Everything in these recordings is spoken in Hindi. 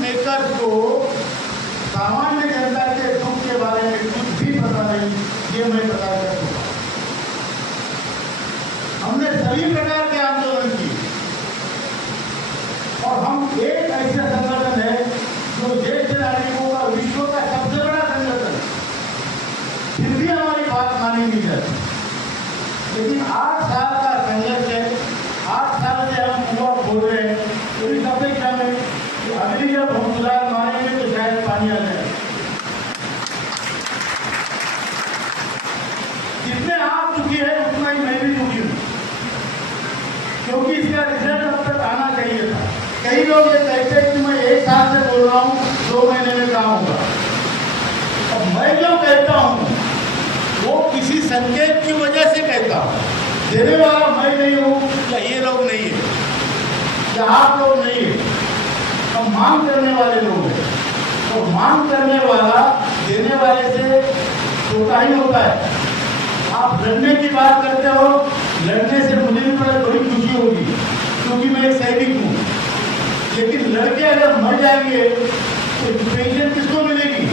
मेकर्स को सामान्य जनता के दुख के बारे में कुछ भी पता नहीं, ये मैं बता कर दूंगा। हमने सभी प्रकार के आंदोलन किए और हम एक ऐसा संगठन है जो ज्येष्ठ नागरिकों का विश्व का सबसे बड़ा संगठन, फिर भी हमारी बात मानी नहीं जाती। लेकिन 8 साल का संघर्ष है, 8 साल से हम युवा बोल रहे हैं, तो इस अपेक्षा में कि अगली जब हम सुधार मानेंगे तो शायद पानी आ जाए। जितने आप दुखी है उतना ही मैं भी दुखी हूँ, क्योंकि इसका रिजल्ट अब तक आना चाहिए था। कई लोग ये कहते हैं कि मैं 1 साल से बोल रहा हूँ, 2 महीने में काम होगा। अब मैं जो कहता हूँ वो किसी संकेत की वजह से कहता हूँ। देने वाला मैं नहीं हूँ, या ये लोग नहीं है, या आप लोग नहीं है, हम मांग करने वाले लोग हैं। तो मांग करने वाला देने वाले से छोटा ही होता है। आप लड़ने की बात करते हो, लड़ने से मुझे भी बड़ी खुशी होगी, क्योंकि मैं एक सैनिक हूँ। लेकिन लड़के अगर मर जाएंगे तो पेंशन किसको मिलेगी?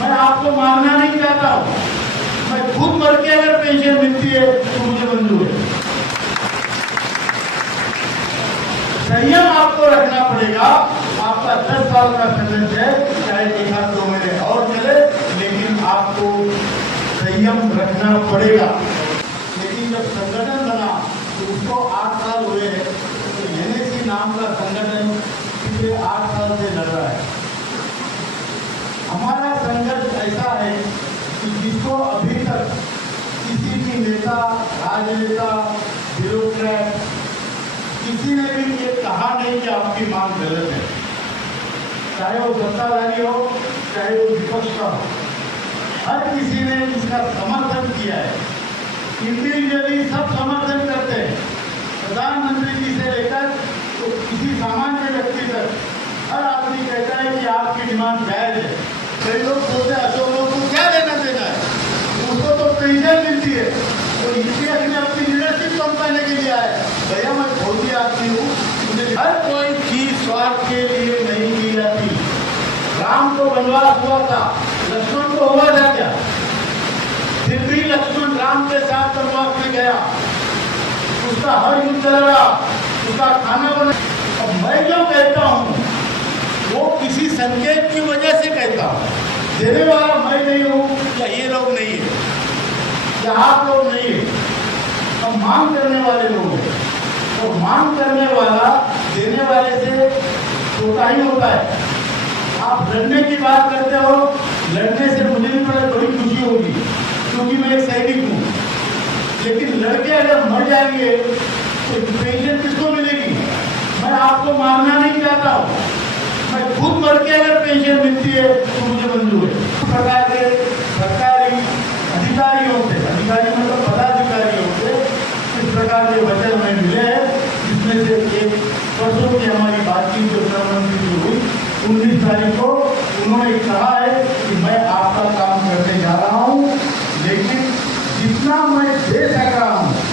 मैं आपको मारना नहीं चाहता हूँ, मैं खुद मर के अगर पेंशन मिलती है तो मुझे मंजूर है। संयम आपको रखना पड़ेगा। आपका 10 साल का संघर्ष है, चाहे 1-2 महीने और चले, लेकिन आपको संयम रखना पड़ेगा। लेकिन जब संगठन बना तो उसको 8 साल हुए हैं, तो NSC नाम का संगठन पिछले 8 साल से लड़ रहा है। हमारा संघर्ष ऐसा है कि जिसको अभी तक किसी भी नेता, राजनेता, ब्यूरोक्रेट, किसी ने भी ये कहा नहीं कि आपकी मांग गलत है, चाहे वो सत्ताधारी हो, चाहे वो विपक्ष का हो, हर किसी ने इसका समर्थन किया है। इंडिविजुअली सब समर्थन करते हैं, प्रधानमंत्री जी से लेकर तो किसी सामान्य व्यक्ति तक हर आदमी कहता है कि आपकी डिमांड जायज है। कई लोग बोलते हैं अशोक लोग को क्या लेना देना है, उसको तो पेंशन मिलती है, तो इतिहास में अपनी लीडरशिप कम करने के लिए आए। भैया मैं छोटी आदमी हूँ, मुझे हर कोई चीज स्वार्थ के लिए नहीं की जाती। राम को वनवास हुआ था, लक्ष्मण को हुआ था क्या? फिर भी लक्ष्मण राम के साथ वनवास में गया, उसका हर युद्ध लड़ा, उसका खाना बना। अब मैं जो कहता हूँ वो किसी संकेत की वजह से कहता हूँ। देने वाला मैं नहीं हूँ, या ये लोग नहीं है, या आप लोग नहीं है, हम मांग करने वाले लोग हैं। तो मांग करने वाला देने वाले से छोटा ही होता है। आप लड़ने की बात करते हो, लड़ने से मुझे भी बड़ी खुशी होगी, क्योंकि मैं एक सैनिक हूँ। लेकिन लड़के अगर मर जाएंगे तो पेंशन किसको मिलेगी? मैं आपको मारना नहीं चाहता हूँ, मैं खुद मर के अगर पेंशन मिलती है तो मुझे मंजूर है। प्रकार के सरकारी अधिकारियों से, अधिकारी मतलब पदाधिकारियों से इस प्रकार के वचन हमें मिले हैं, जिसमें से एक परसों की हमारी बातचीत जो प्रधानमंत्री से हुई 19 तारीख को, उन्होंने कहा है कि मैं आपका काम करने जा रहा हूँ, लेकिन जितना मैं दे सक रहा हूँ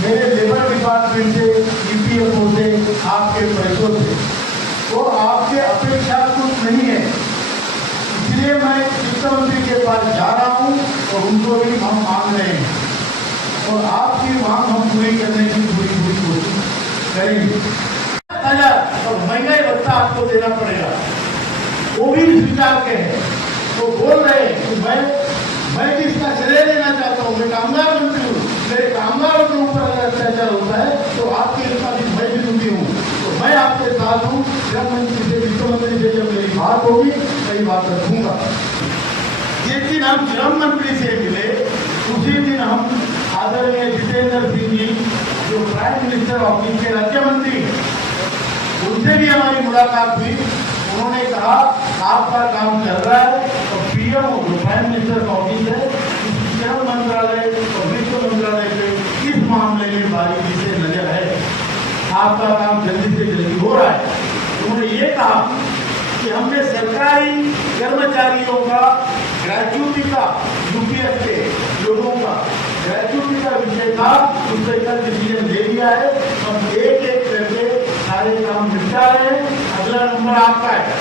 मेरे लेबर डिपार्टमेंट से, EPFO से, आपके पैसों से, वो आपके अपेक्षा कुछ नहीं है। इसलिए मैं वित्त मंत्री के पास जा रहा हूँ और उनको भी हम मांग रहे हैं, और आपकी मांग हम पूरी करने की पूरी कोशिश करेंगे। 1000 और महंगाई भत्ता आपको देना पड़ेगा, वो भी स्वीकार के हैं। तो बोल रहे हैं कि मैं भी इसका श्रेय लेना चाहता हूँ, मैं कामगार मंत्री हूँ, मेरे कामगारों के ऊपर अगर अत्याचार होता है तो आपके मुताबिक मैं भी दुखी हूँ। तो मैं आपके साथ हूँ। श्रम मंत्री से, वित्त मंत्री से जब मेरी बात होगी मैं बात रखूंगा। जिस दिन हम श्रम मंत्री से मिले उसी दिन हम आदरणीय जितेंद्र सिंह जी जो प्राइम मिनिस्टर ऑफिस के राज्य मंत्री हैं, उनसे भी हमारी मुलाकात हुई। उन्होंने कहा आपका काम चल रहा है, और PM जो प्राइम मिनिस्टर का ऑफिस है, श्रम मंत्रालय और वित्त मंत्रालय के इस मामले में बारीकी से नजर है, आपका काम जल्दी से जल्दी हो रहा है। उन्होंने ये कहा कि हमने सरकारी कर्मचारियों का ग्रेजुटी का UPS के लोगों का ग्रेजुटी का विषय था, उस पर कल डिसीजन ले लिया है। हम एक एक करके सारे काम निपटा रहे हैं। अगला नंबर आपका है।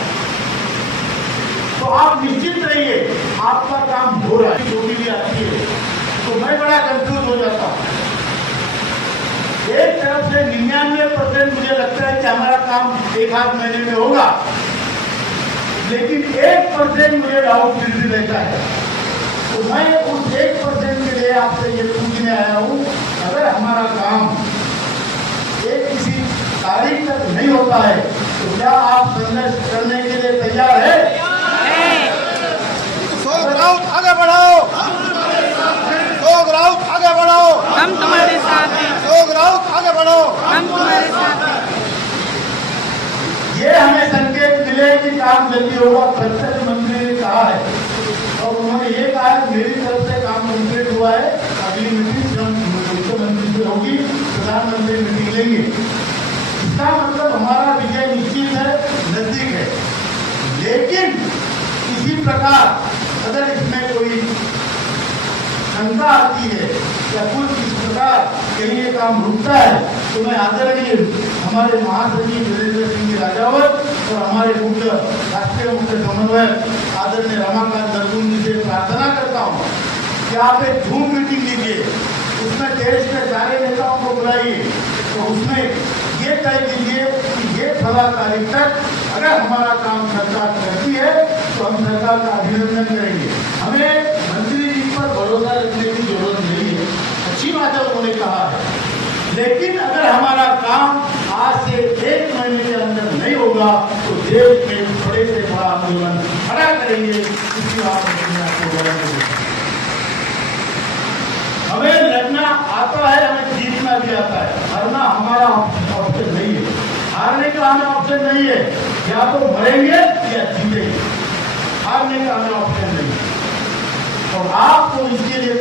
तो आप निश्चित रहिए आपका काम हो रहा है। जो भी आती है तो मैं बड़ा कंफ्यूज हो जाता हूँ। एक तरफ से 99% मुझे लगता है कि हमारा काम एक आध महीने में होगा, लेकिन 1% मुझे डाउट फिर भी रहता है। तो मैं उस 1% के लिए आपसे ये पूछने आया हूँ, अगर हमारा काम एक किसी तारीख तक नहीं होता है तो क्या आप संघर्ष करने के लिए तैयार है? आगे बढ़ाओ, आगे बढ़ाओ, हम तुम्हारे साथ हैं, आगे बढ़ो, हम तुम्हारे साथ हैं। ये हमें संकेत मिले कि काम जल्दी होगा। प्रत्यक्ष मंत्री ने कहा है और उन्होंने ये कहा है मेरी तरफ से काम कंप्लीट हुआ है। अगली मीटिंग मुख्यमंत्री से होगी, प्रधानमंत्री मीटिंग लेंगे। इसका मतलब हमारा विजय निश्चित है, नजदीक है। लेकिन इसी प्रकार अगर इसमें कोई शंका आती है या कुछ इस प्रकार कहीं ये काम रुकता है तो मैं आदरणीय हमारे महासचिव वीरेंद्र सिंह राजावत और हमारे राष्ट्रीय मुख्य समन्वयक आदरणीय रमाकांत नरगुंदी से प्रार्थना करता हूँ कि आप एक जूम मीटिंग लीजिए, उसमें देश के सारे नेताओं को बुलाइए तो उसमें ये तय कीजिए कि ये 16 तारीख तक अगर हमारा काम सरकार करती है तो हम सरकार का अभिनंदन करेंगे। हमें मंत्री जी पर भरोसा रखने की जरूरत नहीं है, अच्छी बात है उन्होंने कहा है, लेकिन अगर हमारा काम आज से 1 महीने के अंदर नहीं होगा तो देश में बड़े से बड़ा आंदोलन खड़ा करेंगे। इसकी बात आपको बता हमें लड़ना आता है, हमें जीतना भी आता है। हारना हमारा ऑप्शन नहीं है, हारने का हमें ऑप्शन नहीं है। या तो मरेंगे या जीतेंगे, हारने का हमें ऑप्शन नहीं है। और आपको इसके लिए